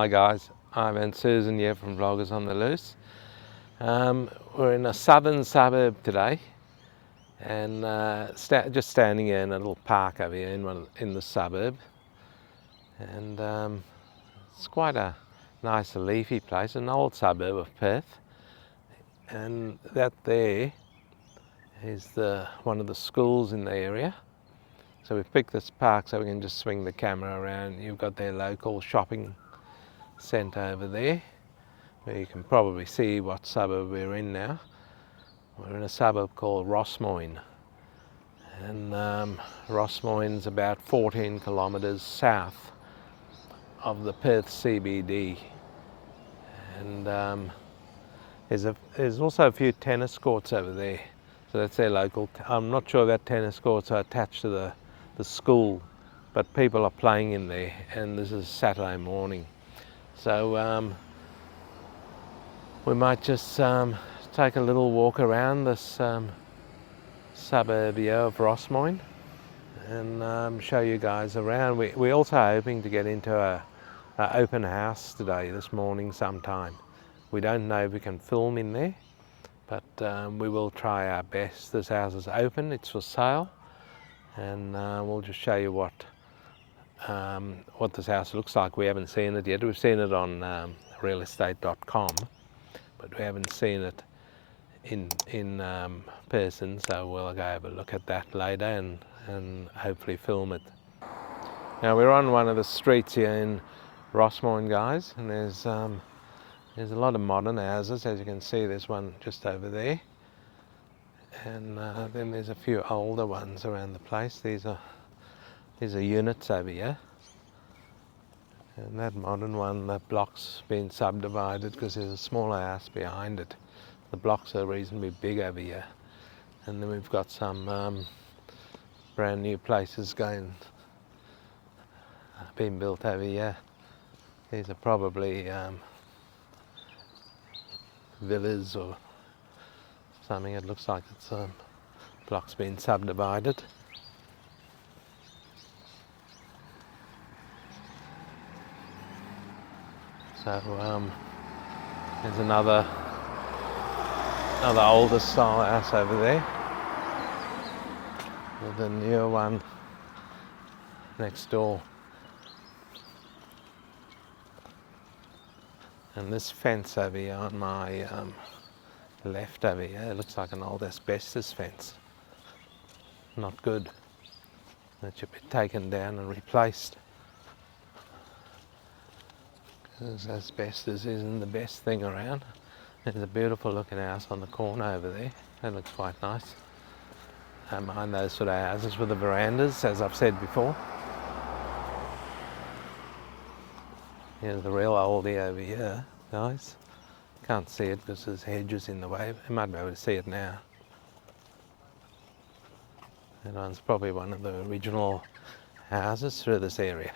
Hi guys, I'm and Susan here from Vloggers on the Loose. We're in a southern suburb today, and just standing here in a little park over here in the suburb, and it's quite a nice leafy place, an old suburb of Perth, and that there is one of the schools in the area. So we've picked this park so we can just swing the camera around. You've got their local shopping centre over there, where you can probably see what suburb we're in now. We're in a suburb called Rossmoyne, and Rossmoyne's about 14 kilometres south of the Perth CBD, and there's also a few tennis courts over there, so that's their local. I'm not sure that tennis courts are attached to the school, but people are playing in there, and this is Saturday morning, so we might just take a little walk around this suburb here of Rossmoyne and show you guys around. We're also hoping to get into a open house today, this morning sometime. We don't know if we can film in there, but we will try our best. This house is open, it's for sale, and we'll just show you what this house looks like. We haven't seen it yet. We've seen it on realestate.com, but we haven't seen it in person, so we'll go have a look at that later and hopefully film it. Now we're on one of the streets here in Rossmoyne, guys, and there's a lot of modern houses. As you can see, there's one just over there, and then there's a few older ones around the place. These are units over here, and that modern one, that block's been subdivided because there's a smaller house behind it. The blocks are reasonably big over here, and then we've got some brand new places being built over here. These are probably villas or something. It looks like it's blocks being subdivided. So there's another older style house over there, with a newer one next door. And this fence over here on my left over here, it looks like an old asbestos fence. Not good. That should be taken down and replaced, because asbestos isn't the best thing around. There's a beautiful looking house on the corner over there. That looks quite nice. I don't mind those sort of houses with the verandas, as I've said before. Here's the real oldie over here, guys. Can't see it because there's hedges in the way. You might be able to see it now. That one's probably one of the original houses through this area.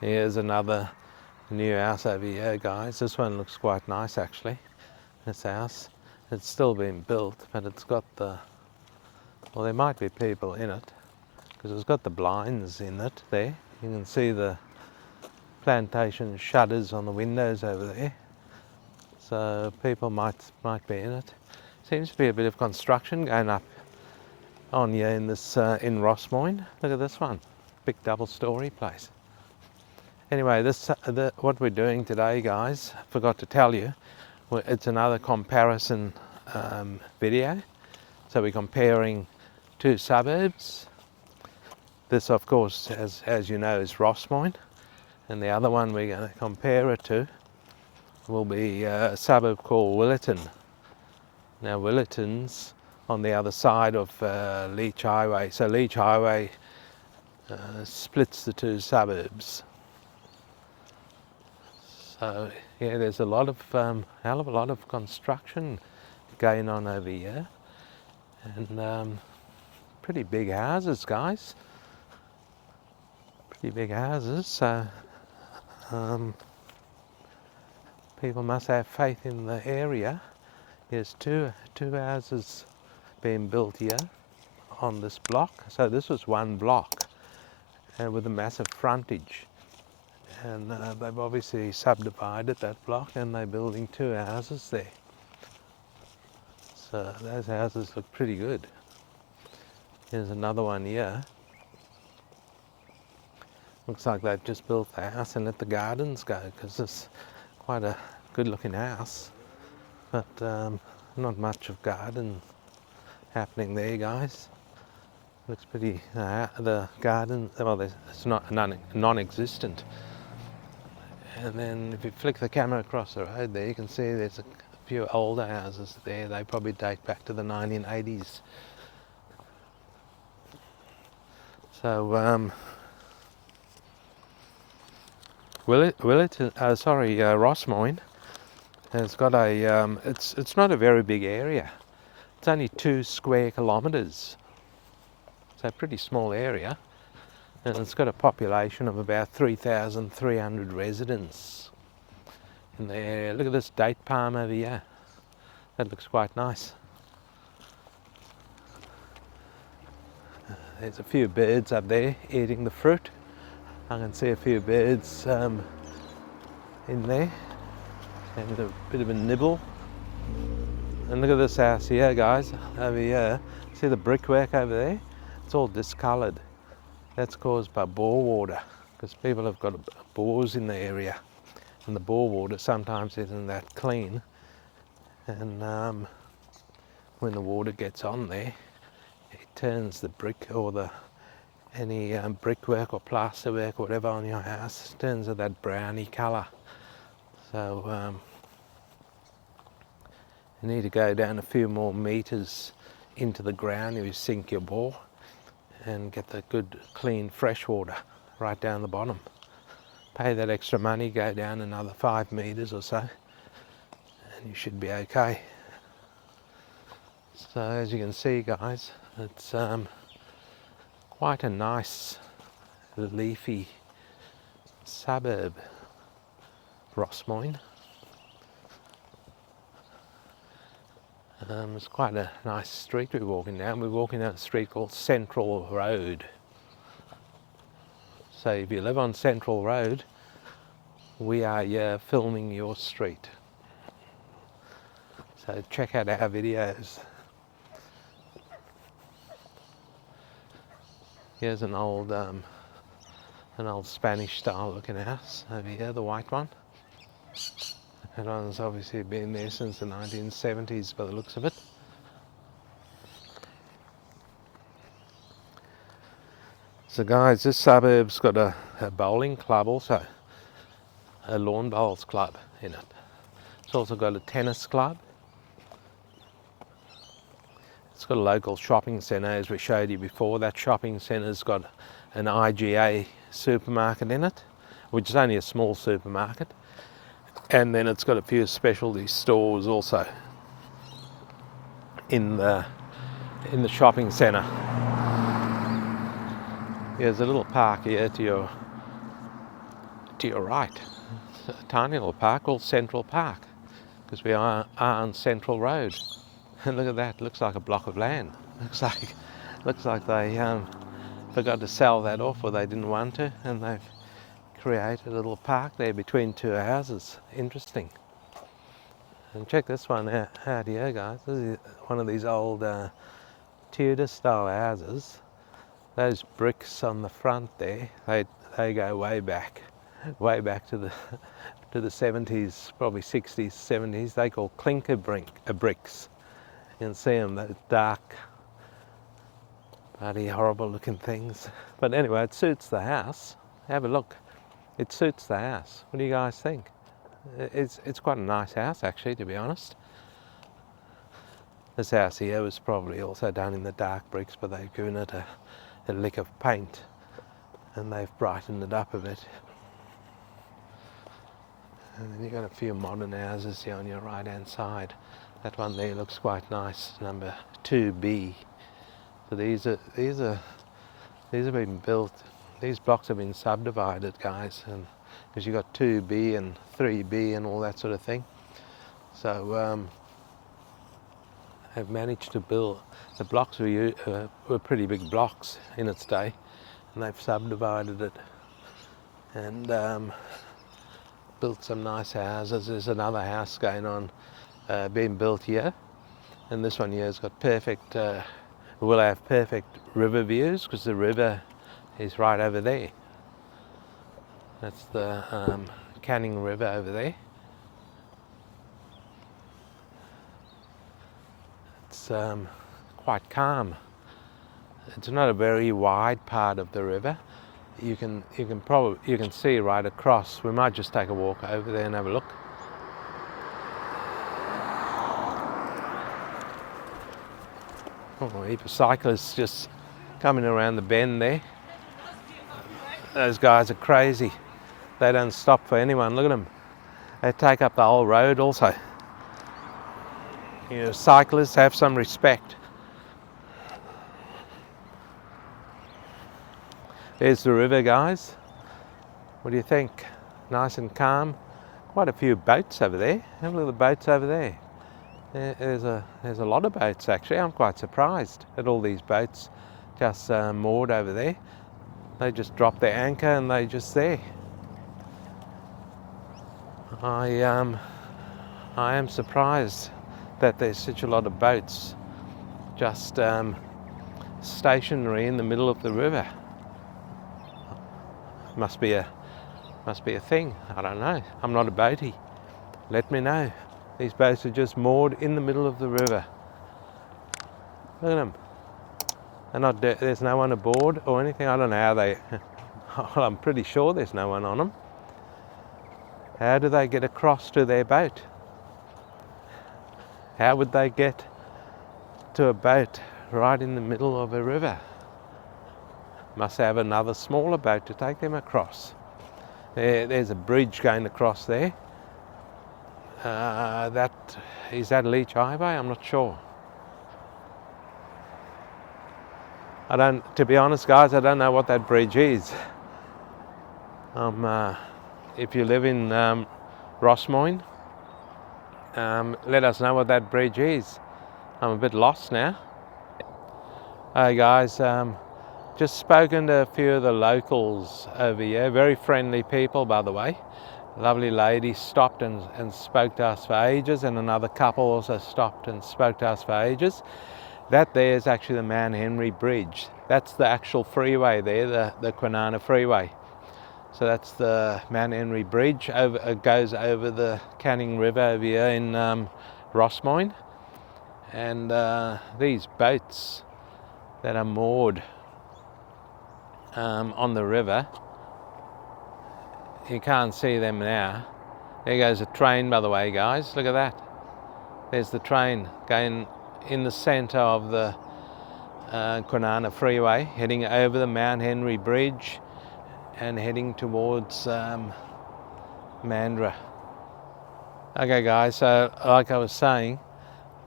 Here's another new house over here, guys. This one looks quite nice actually. This house, it's still being built, but it's got well, there might be people in it because it's got the blinds in it there. You can see the plantation shutters on the windows over there, so people might be in it. Seems to be a bit of construction going up on here in this in Rossmoyne. Look at this one, big double-story place. Anyway, what we're doing today, guys, I forgot to tell you, it's another comparison video. So we're comparing two suburbs. This, of course, as you know, is Rossmoyne, and the other one we're going to compare it to will be a suburb called Willetton. Now Willetton's on the other side of Leach Highway, so Leach Highway splits the two suburbs. So yeah, there's a lot of hell of a lot of construction going on over here, and pretty big houses, guys. Pretty big houses. So people must have faith in the area. There's two houses being built here on this block. So this was one block, and with a massive frontage. and they've obviously subdivided that block and they're building 2 houses there. So those houses look pretty good. Here's another one here. Looks like they've just built the house and let the gardens go, because it's quite a good looking house, but not much of garden happening there, guys. Looks pretty, the garden, well, it's not non-existent. And then if you flick the camera across the road there, you can see there's a few older houses there. They probably date back to the 1980s. So Rossmoyne has got a, it's not a very big area. It's only 2 square kilometres. So a pretty small area. And it's got a population of about 3,300 residents in the area. Look at this date palm over here. That looks quite nice. There's a few birds up there eating the fruit. I can see a few birds in there, and a bit of a nibble. And look at this house here, guys, over here. See the brickwork over there? It's all discoloured. That's caused by bore water, because people have got bores in the area, and the bore water sometimes isn't that clean. And when the water gets on there, it turns the brick or any brickwork or plasterwork or whatever on your house, turns to that browny colour. So you need to go down a few more metres into the ground if you sink your bore, and get the good clean fresh water right down the bottom. Pay that extra money, go down another 5 metres or so, and you should be okay. So as you can see, guys, it's quite a nice leafy suburb, Rossmoyne. It's quite a nice street we're walking down. We're walking down a street called Central Road. So if you live on Central Road, we are here filming your street. So check out our videos. Here's an old Spanish style looking house over here, the white one. That one's obviously been there since the 1970s by the looks of it. So guys, this suburb's got a bowling club also, a lawn bowls club in it. It's also got a tennis club. It's got a local shopping centre, as we showed you before. That shopping centre's got an IGA supermarket in it, which is only a small supermarket. And then it's got a few specialty stores also in the shopping centre. There's a little park here to your right. It's a tiny little park called Central Park, because we are on Central Road. And look at that, looks like a block of land. Looks like they forgot to sell that off, or they didn't want to, and they've created a little park there between 2 houses. Interesting. And check this one out here, guys. This is one of these old Tudor style houses. Those bricks on the front there, they go way back to the 70s, probably 60s, 70s. They call clinker bricks. You can see them, those dark, bloody horrible looking things. But anyway, it suits the house. Have a look. It suits the house. What do you guys think? It's quite a nice house, actually, to be honest. This house here was probably also done in the dark bricks, but they've given it a lick of paint, and they've brightened it up a bit. And then you've got a few modern houses here on your right hand side. That one there looks quite nice, number 2B. So these have been built. These blocks have been subdivided, guys, and because you've got 2B and 3B and all that sort of thing. So they've managed to build. The blocks were pretty big blocks in its day, and they've subdivided it and built some nice houses. There's another house going on, being built here, and this one here has got perfect, will have perfect river views because the river is right over there. That's the Canning River over there. It's quite calm. It's not a very wide part of the river. You can see right across. We might just take a walk over there and have a look. Oh, a heap of cyclists just coming around the bend there. Those guys are crazy. They don't stop for anyone. Look at them. They take up the whole road also. You know, cyclists, have some respect. There's the river, guys. What do you think? Nice and calm. Quite a few boats over there. Have a look at the boats over there. There's a lot of boats actually. I'm quite surprised at all these boats just moored over there. They just drop their anchor and they're just there. I am surprised that there's such a lot of boats just stationary in the middle of the river. Must be a thing. I don't know. I'm not a boatie. Let me know. These boats are just moored in the middle of the river. Look at them. They're not. There's no one aboard or anything. I don't know how they. Well, I'm pretty sure there's no one on them. How do they get across to their boat? How would they get to a boat right in the middle of a river? Must have another smaller boat to take them across. There's a bridge going across there. Is that Leach Highway? I'm not sure. To be honest, guys, I don't know what that bridge is. If you live in Rossmoyne, let us know what that bridge is. I'm a bit lost now. Hey guys, just spoken to a few of the locals over here. Very friendly people, by the way. Lovely lady stopped and spoke to us for ages, and another couple also stopped and spoke to us for ages. That there is actually the Mount Henry Bridge. That's the actual freeway there, the Kwinana Freeway. So that's the Mount Henry Bridge. It goes over the Canning River over here in Rossmoyne. And these boats that are moored on the river, you can't see them now. There goes a train, by the way, guys. Look at that. There's the train going in the centre of the Kwinana Freeway, heading over the Mount Henry Bridge and heading towards Mandurah. Okay, guys, so like I was saying,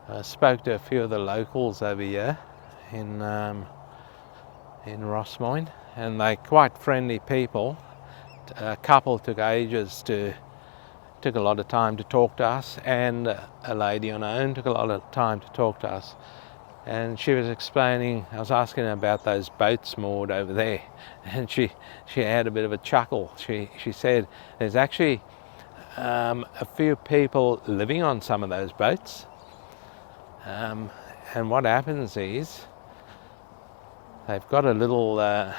I spoke to a few of the locals over here in Rossmoyne, and they're quite friendly people. A couple took a lot of time to talk to us, and a lady on her own took a lot of time to talk to us. And she was explaining, I was asking her about those boats moored over there, and she had a bit of a chuckle. She said there's actually a few people living on some of those boats, and what happens is they've got a little a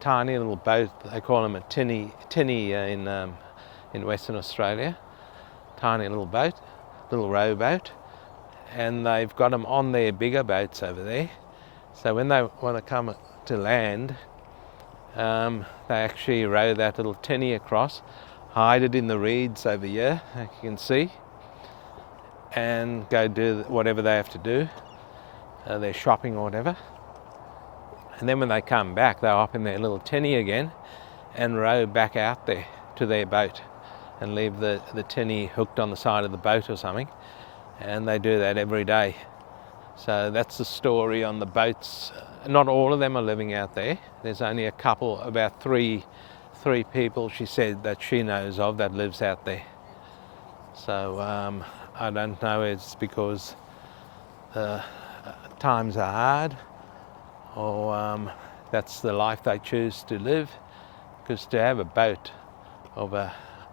tiny little boat. They call them a tinny in Western Australia. Tiny little boat, little rowboat, and they've got them on their bigger boats over there. So when they want to come to land, they actually row that little tinny across, hide it in the reeds over here, like you can see, and go do whatever they have to do, their shopping or whatever. And then when they come back, they're up in their little tinny again and row back out there to their boat and leave the tinny hooked on the side of the boat or something. And they do that every day. So that's the story on the boats. Not all of them are living out there. There's only a couple, about three people, she said, that she knows of that lives out there. So I don't know, it's because times are hard, or that's the life they choose to live, because to have a boat of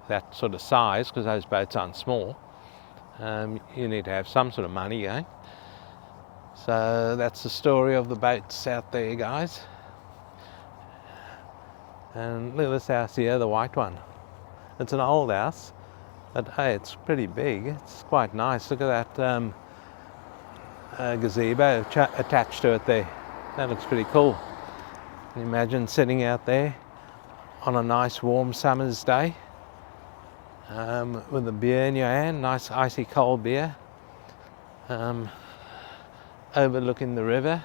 that sort of size, because those boats aren't small, you need to have some sort of money going. So that's the story of the boats out there, guys. And look at this house here, the white one. It's an old house, but hey, it's pretty big. It's quite nice. Look at that gazebo attached to it there. That looks pretty cool. Can you imagine sitting out there on a nice warm summer's day with a beer in your hand, nice icy cold beer, overlooking the river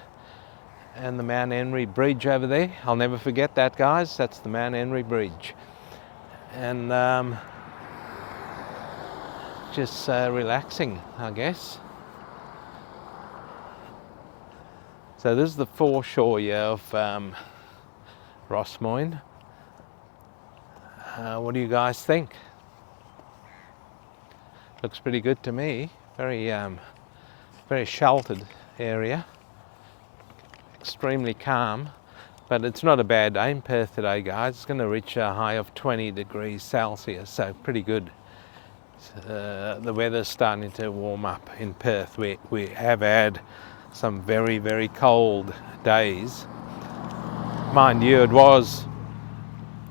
and the Mount Henry Bridge over there. I'll never forget that, guys. That's the Mount Henry Bridge. And just relaxing, I guess. So this is the foreshore here of Rossmoyne. What do you guys think? Looks pretty good to me. Very sheltered area. Extremely calm, but it's not a bad day in Perth today, guys. It's going to reach a high of 20 degrees Celsius, so pretty good. The weather's starting to warm up in Perth. We have had some very, very cold days. Mind you, it was,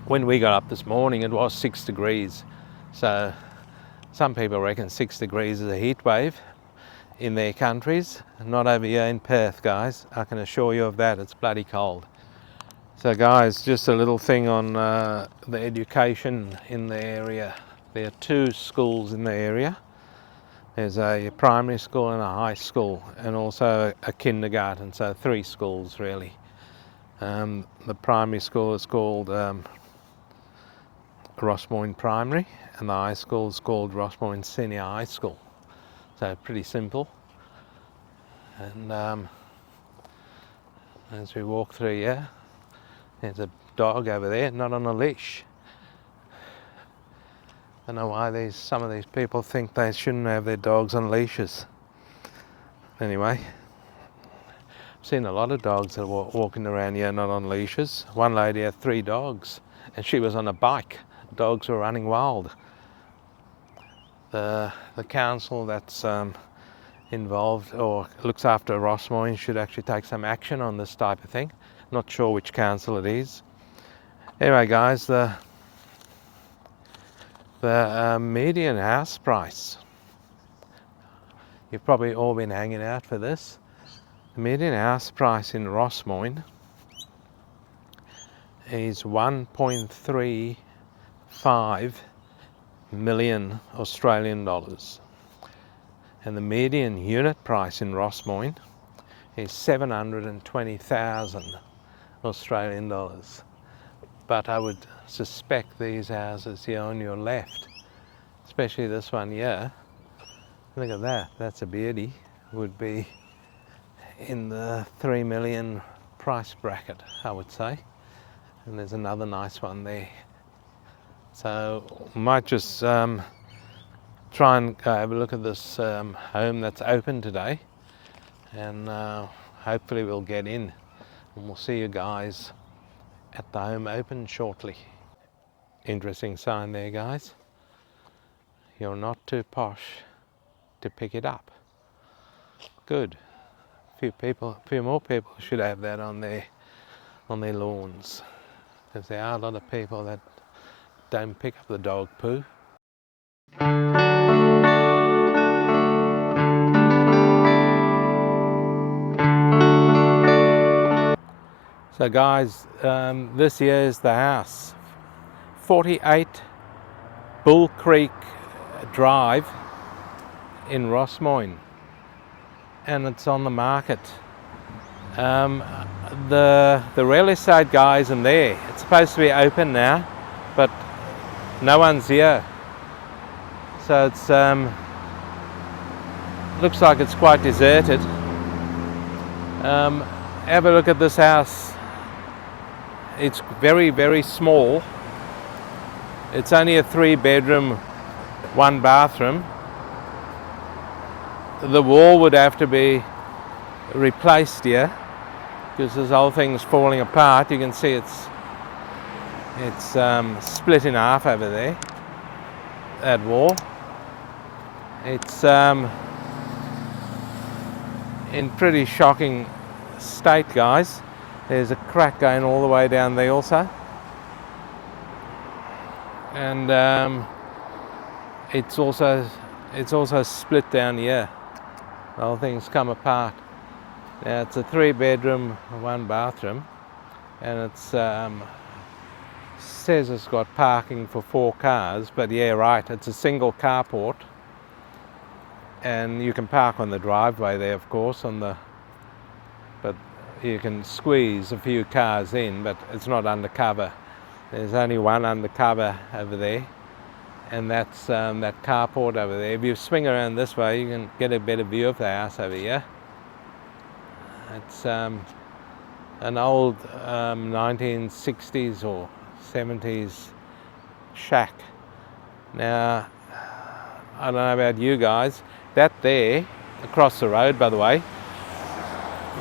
when we got up this morning, it was 6 degrees. So some people reckon 6 degrees is a heat wave in their countries. Not over here in Perth, guys. I can assure you of that. It's bloody cold. So guys, just a little thing on the education in the area. There are 2 schools in the area. There's a primary school and a high school, and also a kindergarten, so 3 schools really. The primary school is called Rossmoyne Primary, and the high school is called Rossmoyne Senior High School. So pretty simple. And as we walk through here, there's a dog over there, not on a leash. I don't know why some of these people think they shouldn't have their dogs on leashes. Anyway, I've seen a lot of dogs that are walking around here not on leashes. One lady had 3 dogs, and she was on a bike. Dogs were running wild. The council that's involved or looks after Rossmoyne should actually take some action on this type of thing. Not sure which council it is. Anyway, guys, the median house price. You've probably all been hanging out for this. The median house price in Rossmoyne is 1.35 million Australian dollars. And the median unit price in Rossmoyne is 720,000 Australian dollars. But I would suspect these houses here on your left, especially this one here, look at that, that's a beauty, would be in the 3 million price bracket, I would say. And there's another nice one there. So might just try and have a look at this home that's open today, and hopefully we'll get in and we'll see you guys at the home open shortly. Interesting sign there, guys. You're not too posh to pick it up. Good. A few more people should have that on their lawns, because there are a lot of people that don't pick up the dog poo. So guys, this here is the house, 48 Bull Creek Drive in Rossmoyne, and it's on the market. The real estate guy isn't there. It's supposed to be open now, but no one's here. So it's looks like it's quite deserted. Have a look at this house. It's very, very small. It's only a 3-bedroom, 1-bathroom. The wall would have to be replaced here because this whole thing's falling apart. You can see it's It's split in half over there, that wall. It's in pretty shocking state, guys. There's a crack going all the way down there also. And it's also split down here. The whole thing's come apart. Now it's a 3-bedroom, 1 bathroom, and it's says it's got parking for 4 cars, but yeah, right, it's a single carport, and you can park on the driveway there, of course, but you can squeeze a few cars in, but it's not undercover. There's only one undercover over there, and that's that carport over there. If you swing around this way, you can get a better view of the house over here. It's an old 1960s or 70s shack. Now, I don't know about you guys, that there, across the road by the way,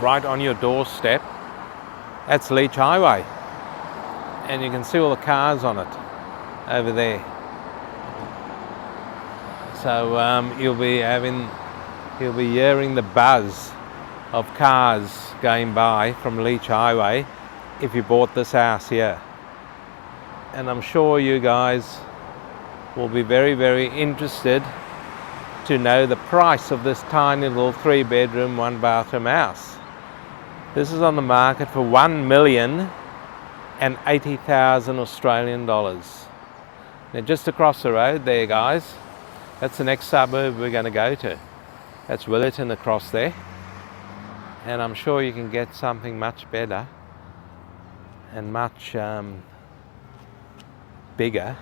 right on your doorstep, that's Leach Highway. And you can see all the cars on it over there. So you'll be hearing the buzz of cars going by from Leach Highway if you bought this house here. And I'm sure you guys will be very, very interested to know the price of this tiny little 3-bedroom, 1-bathroom house. This is on the market for $1,080,000 Australian dollars. Now just across the road there, guys, that's the next suburb we're going to go to. That's Willetton across there. And I'm sure you can get something much better and much bigger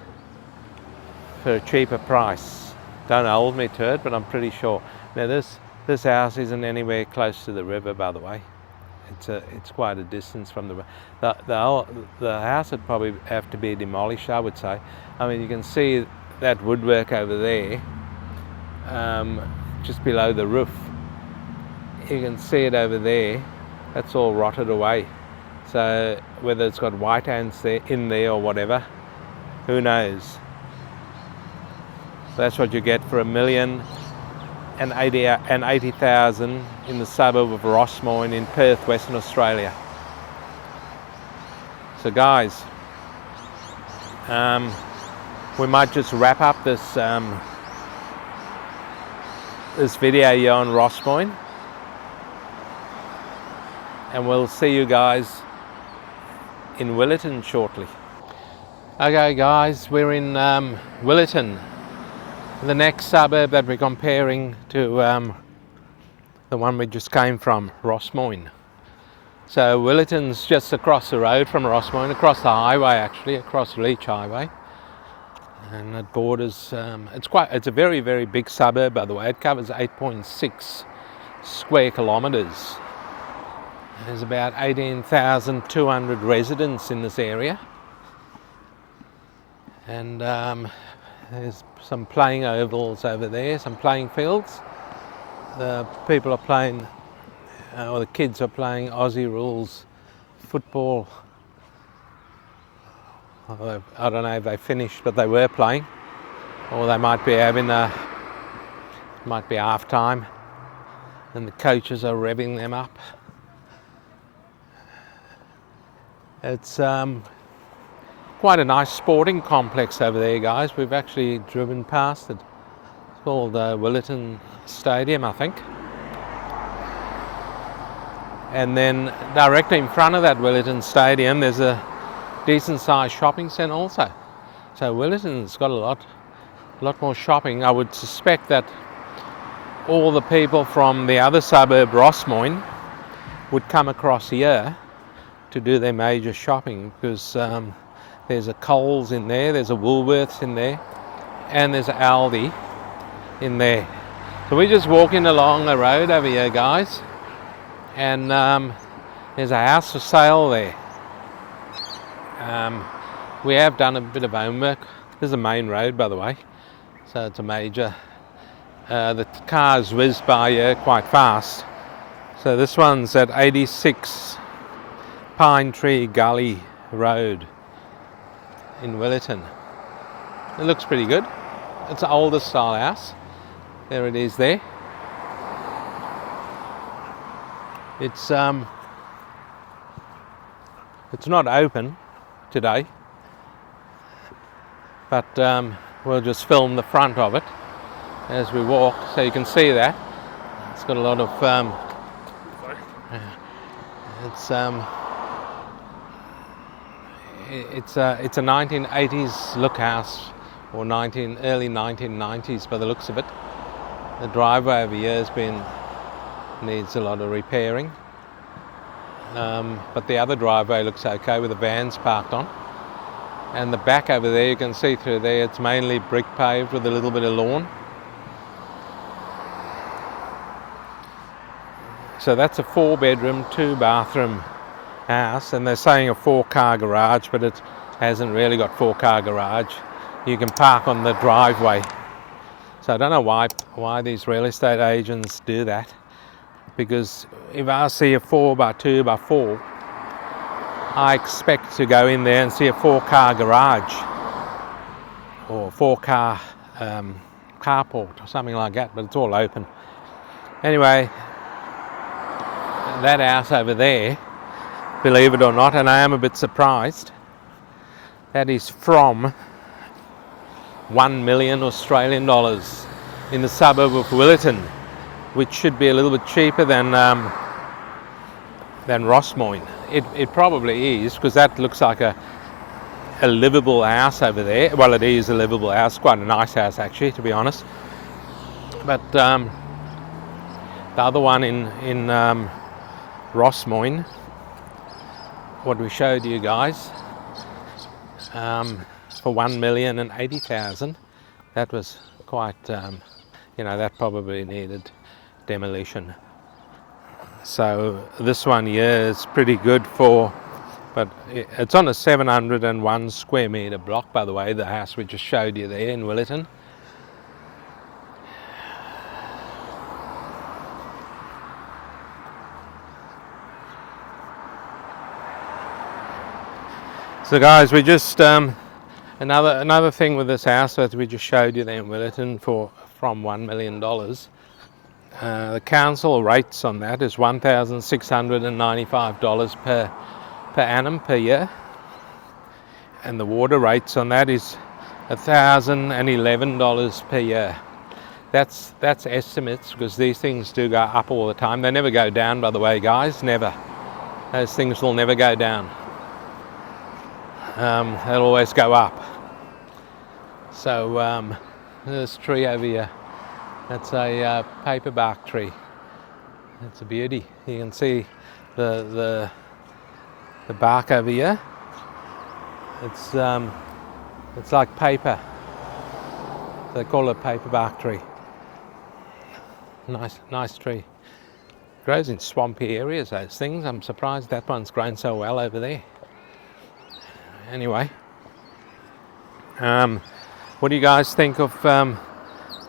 for a cheaper price. Don't hold me to it, but I'm pretty sure. Now this house isn't anywhere close to the river, by the way. It's quite a distance from the house would probably have to be demolished, I would say. I mean, you can see that woodwork over there, just below the roof. You can see it over there. That's all rotted away. So whether it's got white ants in there or whatever, who knows? So that's what you get for $1,080,000 in the suburb of Rossmoyne in Perth, Western Australia. So guys, we might just wrap up this this video here on Rossmoyne, and we'll see you guys in Willetton shortly. Okay guys, we're in Willetton, the next suburb that we're comparing to the one we just came from, Rossmoyne. So Willetton's just across the road from Rossmoyne, across the highway actually, across Leach Highway. And it borders, it's a very, very big suburb by the way. It covers 8.6 square kilometres. There's about 18,200 residents in this area. And there's some playing ovals over there, some playing fields. The people are playing, or the kids are playing Aussie rules football. Although I don't know if they finished, but they were playing. Or they might be having might be half time, and the coaches are revving them up. It's quite a nice sporting complex over there, guys. We've actually driven past it. It's called Willetton Stadium, I think. And then directly in front of that Willetton Stadium, there's a decent-sized shopping centre also. So Willetton's got a lot more shopping. I would suspect that all the people from the other suburb, Rossmoyne, would come across here to do their major shopping, because there's a Coles in there, there's a Woolworths in there, and there's an Aldi in there. So we're just walking along the road over here, guys, and there's a house for sale there. We have done a bit of homework. This is a main road, by the way, so it's a major. The cars whiz by here quite fast. So this one's at 86 Pine Tree Gully Road. in Willetton. It looks pretty good. It's an older style house. There it is there. It's not open today, but we'll just film the front of it as we walk, so you can see that it's got a lot of it's a 1980s look house, or early 1990s by the looks of it. The driveway over here needs a lot of repairing, but the other driveway looks okay with the vans parked on. And the back over there, you can see through there, it's mainly brick paved with a little bit of lawn. So that's a 4-bedroom, 2-bathroom house, and they're saying a 4-car garage, but it hasn't really got 4-car garage. You can park on the driveway. So I don't know why these real estate agents do that, because if I see a 4x2 by 4, I expect to go in there and see a 4-car garage or 4-car carport or something like that, but it's all open. Anyway, that house over there, believe it or not, and I am a bit surprised, that is from 1 million Australian dollars in the suburb of Willetton, which should be a little bit cheaper than Rossmoyne. It probably is, because that looks like a livable house over there. Well, it is a livable house, quite a nice house actually, to be honest. But the other one in Rossmoyne, what we showed you guys, for 1,080,000, that was quite, that probably needed demolition. So this one here is pretty good but it's on a 701 square metre block, by the way, the house we just showed you there in Willetton. So guys, we just another thing with this house that we just showed you there in Willetton from $1 million. The council rates on that is $1,695 per annum per year, and the water rates on that is $1,011 per year. That's estimates, because these things do go up all the time. They never go down, by the way, guys. Never. Those things will never go down. They'll always go up. So this tree over here, that's a paperbark tree. It's a beauty. You can see the bark over here. It's like paper. They call it a paperbark tree. Nice tree. Grows in swampy areas, those things. I'm surprised that one's grown so well over there. Anyway, what do you guys think of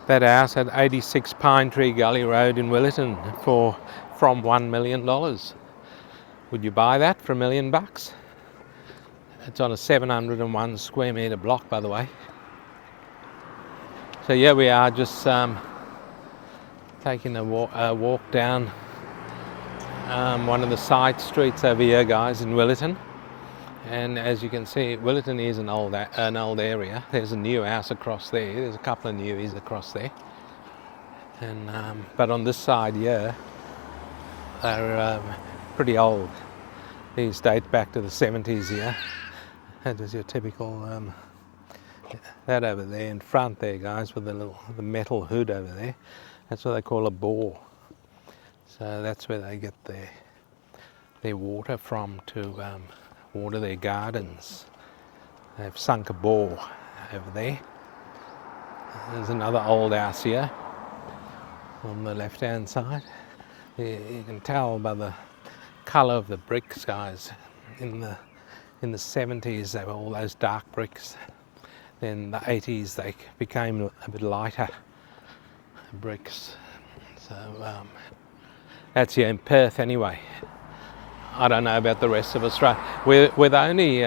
that house at 86 Pine Tree Gully Road in Willetton from $1 million? Would you buy that for $1 million? It's on a 701 square metre block, by the way. So yeah, we are just taking a walk down one of the side streets over here, guys, in Willetton. And as you can see, Willetton is an old area. There's a new house across there. There's a couple of newies across there. And but on this side here, they're pretty old. These date back to the 70s here. That is your typical that over there in front there, guys, with the metal hood over there. That's what they call a bore. So that's where they get their water from to water their gardens. They've sunk a bore over there. There's another old house here on the left hand side. You can tell by the colour of the bricks, guys. In the 70s they were all those dark bricks. Then the 80s they became a bit lighter bricks. So that's here in Perth anyway. I don't know about the rest of Australia. We're the only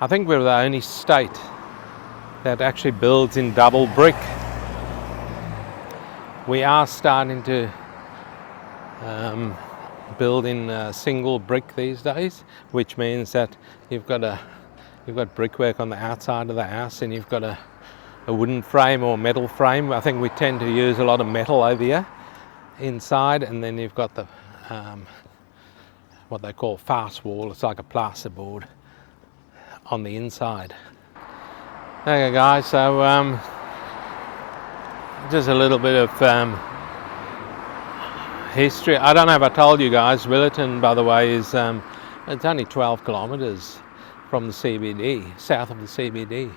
I think we're the only state that actually builds in double brick. We are starting to build in single brick these days, which means that you've got brickwork on the outside of the house, and you've got a wooden frame or metal frame. I think we tend to use a lot of metal over here inside, and then you've got the what they call fast wall. It's like a plasterboard on the inside. Okay guys, so just a little bit of history. I don't know if I told you guys, Willetton, by the way, is it's only 12 kilometres from the CBD, south of the CBD,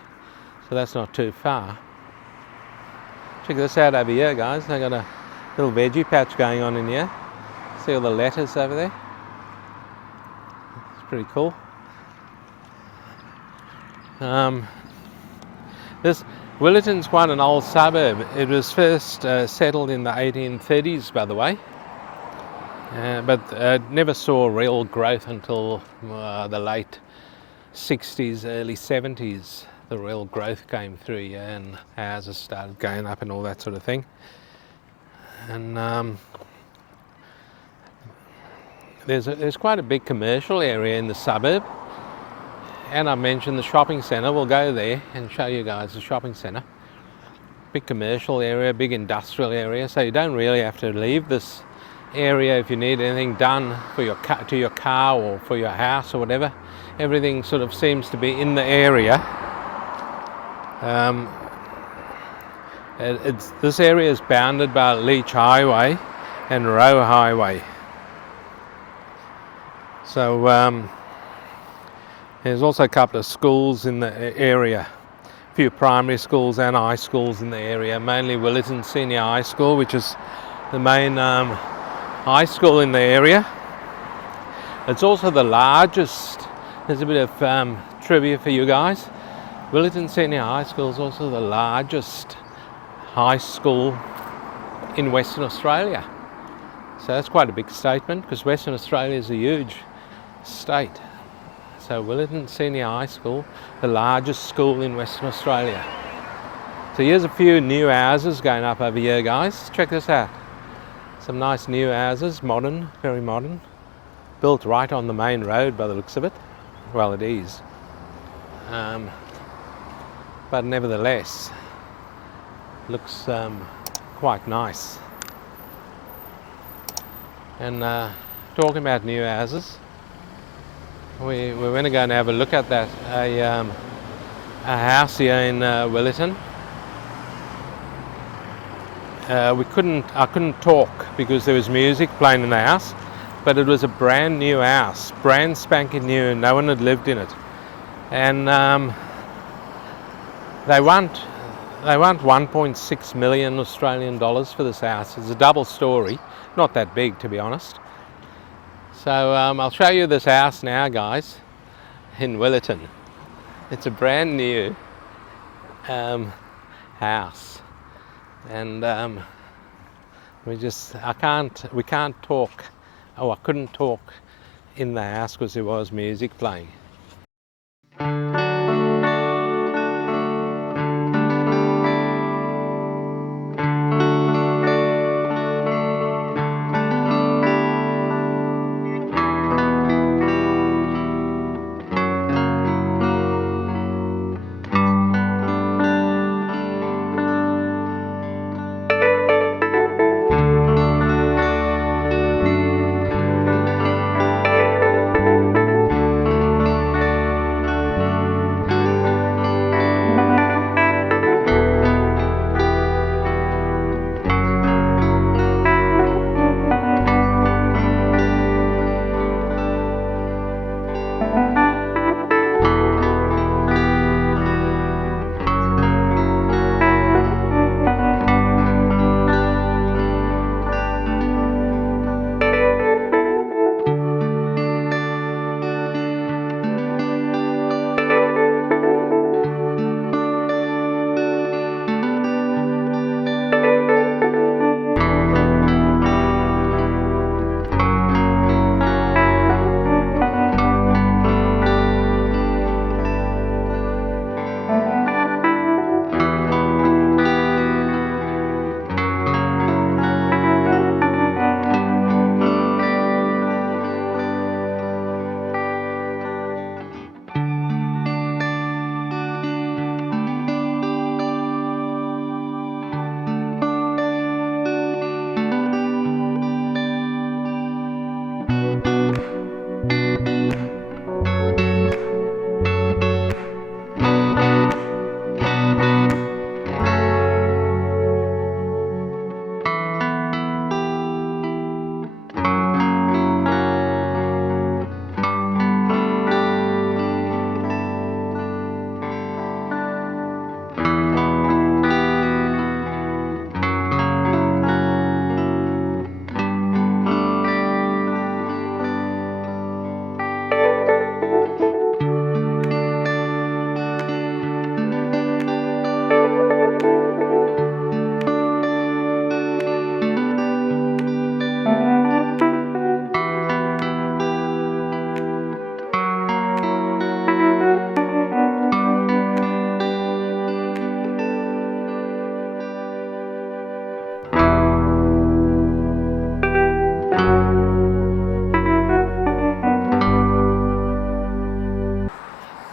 so that's not too far. Check this out over here, guys. They got a little veggie patch going on in here. See all the lettuce over there? It's pretty cool. This Willetton's quite an old suburb. It was first settled in the 1830s, by the way, but never saw real growth until the late 60s, early 70s. The real growth came through here, and houses started going up and all that sort of thing. And there's quite a big commercial area in the suburb. And I mentioned the shopping centre. We'll go there and show you guys the shopping centre. Big commercial area, big industrial area, so you don't really have to leave this area if you need anything done for your to your car or for your house or whatever. Everything sort of seems to be in the area. This area is bounded by Leach Highway and Roe Highway. So there's also a couple of schools in the area, a few primary schools and high schools in the area, mainly Willetton Senior High School, which is the main high school in the area. It's also the largest. There's a bit of trivia for you guys. Willetton Senior High School is also the largest high school in Western Australia. So that's quite a big statement, because Western Australia is a huge state. So Willetton Senior High School, the largest school in Western Australia. So here's a few new houses going up over here, guys. Check this out. Some nice new houses, modern, very modern. Built right on the main road by the looks of it. Well, it is. But nevertheless, looks quite nice. And talking about new houses, we're going to go and have a look at that. A house here in Willetton. I couldn't talk because there was music playing in the house, but it was a brand new house, brand spanking new. No one had lived in it, and they want 1.6 million Australian dollars for this house. It's a double story, not that big to be honest. So I'll show you this house now, guys, in Willetton. It's a brand new house, and we can't talk. I couldn't talk in the house because there was music playing.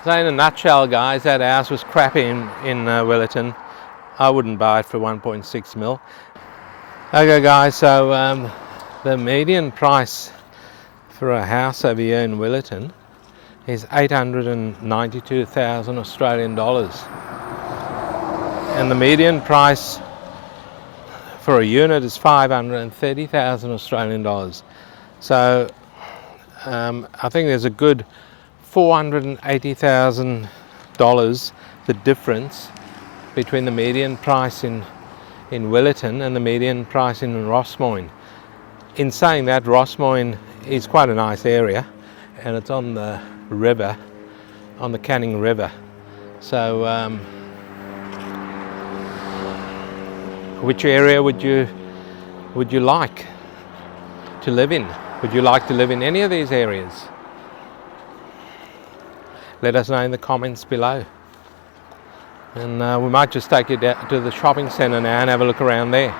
So in a nutshell, guys, that house was crappy in Willetton. I wouldn't buy it for 1.6 mil. Okay guys, so the median price for a house over here in Willetton is 892,000 Australian dollars. And the median price for a unit is 530,000 Australian dollars. So I think there's a good $480,000 the difference between the median price in Willetton and the median price in Rossmoyne. In saying that, Rossmoyne is quite a nice area, and it's on the river, on the Canning River. So which area would you like to live in? Would you like to live in any of these areas? Let us know in the comments below. And we might just take you down to the shopping centre now and have a look around there.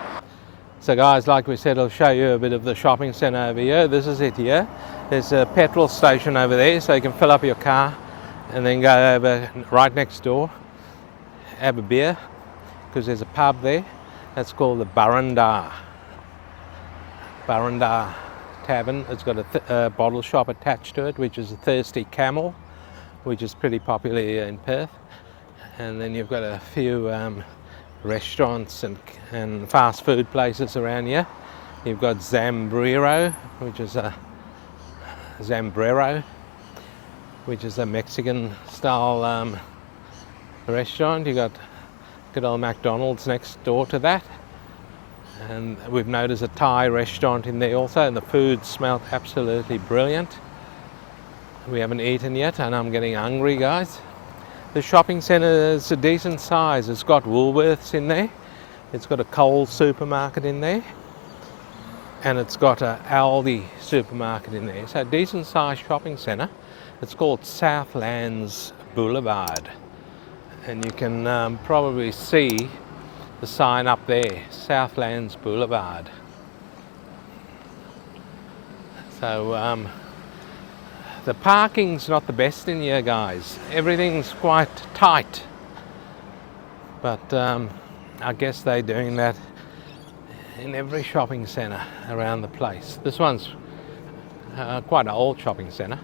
So guys, like we said, I'll show you a bit of the shopping centre over here. This is it here. There's a petrol station over there, so you can fill up your car and then go over right next door, have a beer, because there's a pub there. That's called the Burrendar Tavern. It's got a bottle shop attached to it, which is a Thirsty Camel, which is pretty popular here in Perth. And then you've got a few restaurants and fast food places around here. You've got Zambrero, which is a Mexican style restaurant. You've got good old McDonald's next door to that. And we've noticed a Thai restaurant in there also, and the food smelled absolutely brilliant. We haven't eaten yet and I'm getting hungry, guys. The shopping centre is a decent size. It's got Woolworths in there, it's got a Coles supermarket in there, and it's got a Aldi supermarket in there. So a decent sized shopping centre. It's called Southlands Boulevard, and you can probably see the sign up there, Southlands Boulevard. So the parking's not the best in here, guys. Everything's quite tight, but I guess they're doing that in every shopping centre around the place. This one's quite an old shopping centre,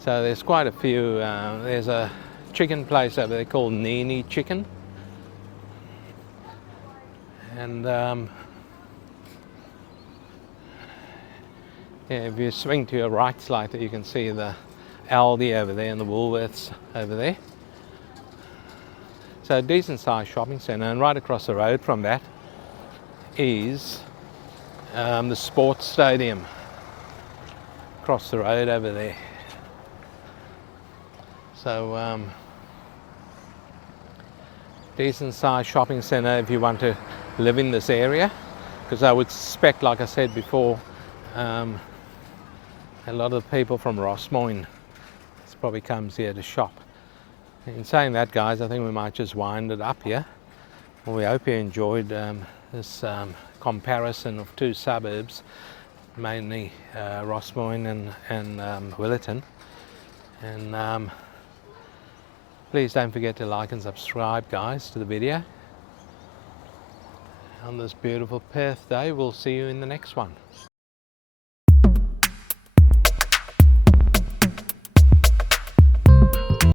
so there's quite a few. There's a chicken place over there called Nini Chicken, and yeah, if you swing to your right slightly, you can see the Aldi over there and the Woolworths over there. So a decent sized shopping centre, and right across the road from that is the sports stadium. Across the road over there. So decent sized shopping centre if you want to live in this area, because I would suspect, like I said before, a lot of people from Rossmoyne probably comes here to shop. In saying that, guys, I think we might just wind it up here. Well, we hope you enjoyed this comparison of two suburbs, mainly Rossmoyne and Willetton. And please don't forget to like and subscribe, guys, to the video. On this beautiful Perth day, we'll see you in the next one.